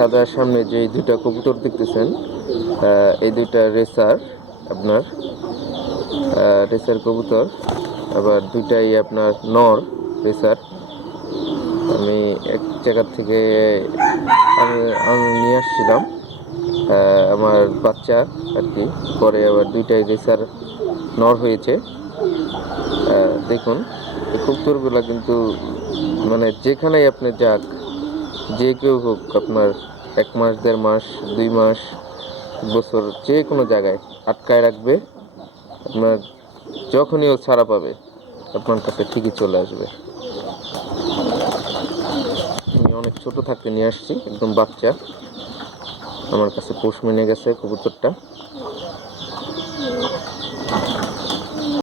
সাদার সামনে যে দুইটা কবুতর দেখতেছেন, এই দুইটা রেসার, আপনার রেসার কবুতর। আবার দুইটাই আপনার নর রেসার। আমি এক জায়গা থেকে আমি আমি নিয়ে আসছিলাম আমার বাচ্চা আর কি। পরে আবার দুইটাই রেসার নর হয়েছে। দেখুন এই কবুতরগুলা কিন্তু মানে যেখানেই আপনি যাক, যে কেউ হোক, আপনার 1 মাস 1.5 মাস 2 মাস বছর যে কোনো জায়গায় আটকায় রাখবে, আপনার যখনই ও ছাড়া পাবে আপনার কাছে ঠিকই চলে আসবে। আমি অনেক ছোট থাকতে নিয়ে আসছি, একদম বাচ্চা। আমার কাছে পোষ মেনে গেছে কবুতরটা।